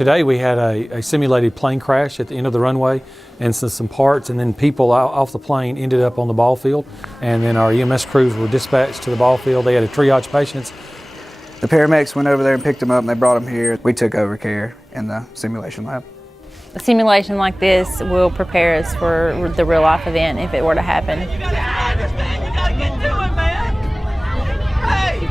Today we had a simulated plane crash at the end of the runway, and so some parts, and then people off the plane ended up on the ball field, and then our EMS crews were dispatched to the ball field. They had to triage patients. The paramedics went over there and picked them up, and they brought them here. We took over care in the simulation lab. A simulation like this will prepare us for the real life event if it were to happen. You gotta understand, you gotta get to it, man. Hey, you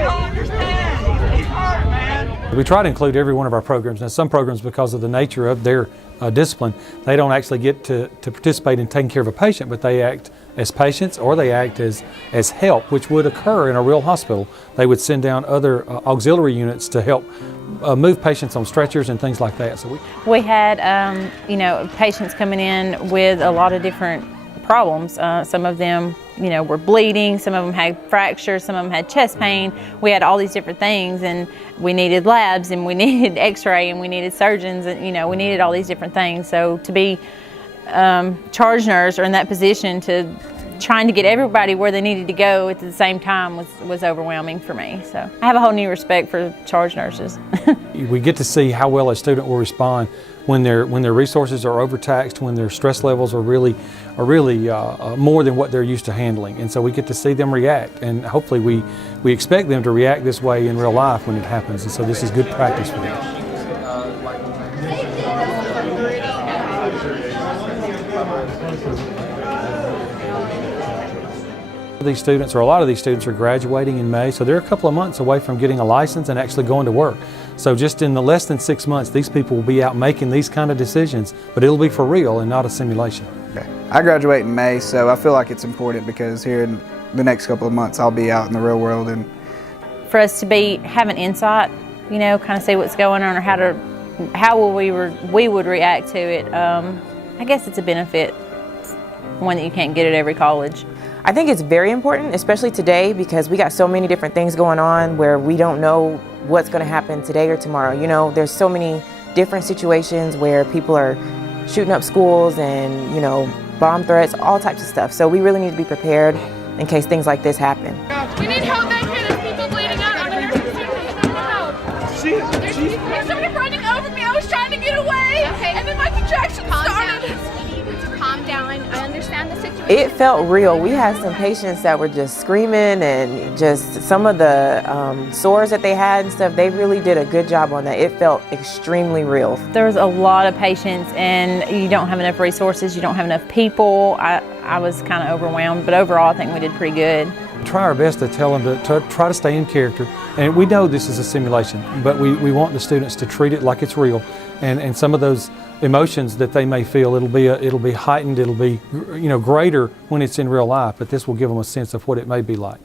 don't understand. He's hurt, man. We try to include every one of our programs. Now, some programs, because of the nature of their discipline, they don't actually get to participate in taking care of a patient, but they act as patients or they act as help, which would occur in a real hospital. They would send down other auxiliary units to help move patients on stretchers and things like that. So we had patients coming in with a lot of different problems. Some of them were bleeding, some of them had fractures, some of them had chest pain. We had all these different things, and we needed labs, and we needed x-ray, and we needed surgeons, and we needed all these different things. So to be charge nurse or in that position to trying to get everybody where they needed to go at the same time was overwhelming for me. So I have a whole new respect for charge nurses. We get to see how well a student will respond when their resources are overtaxed, when their stress levels are really more than what they're used to handling, and so we get to see them react, and hopefully we expect them to react this way in real life when it happens, and so this is good practice for them. These students, or a lot of these students, are graduating in May, so they're a couple of months away from getting a license and actually going to work. So just in the less than 6 months, these people will be out making these kind of decisions, but it'll be for real and not a simulation. Okay. I graduate in May, so I feel like it's important because here in the next couple of months I'll be out in the real world. And for us to have an insight, kind of see what's going on, or how we would react to it, I guess it's a benefit, one that you can't get at every college. I think it's very important, especially today, because we got so many different things going on where we don't know what's going to happen today or tomorrow. There's so many different situations where people are shooting up schools and, bomb threats, all types of stuff. So we really need to be prepared in case things like this happen. We need help back here. There's people bleeding out. I'm in He started running over me. I was trying to get away. Okay. And then my contractions started. Calm down. I understand the situation. It felt real. We had some patients that were just screaming, and just some of the sores that they had and stuff, they really did a good job on that. It felt extremely real. There was a lot of patients, and you don't have enough resources, you don't have enough people. I was kind of overwhelmed, but overall I think we did pretty good. Try our best to tell them to try to stay in character, and we know this is a simulation, but we want the students to treat it like it's real, and some of those emotions that they may feel, it'll be heightened, it'll be greater when it's in real life, but this will give them a sense of what it may be like.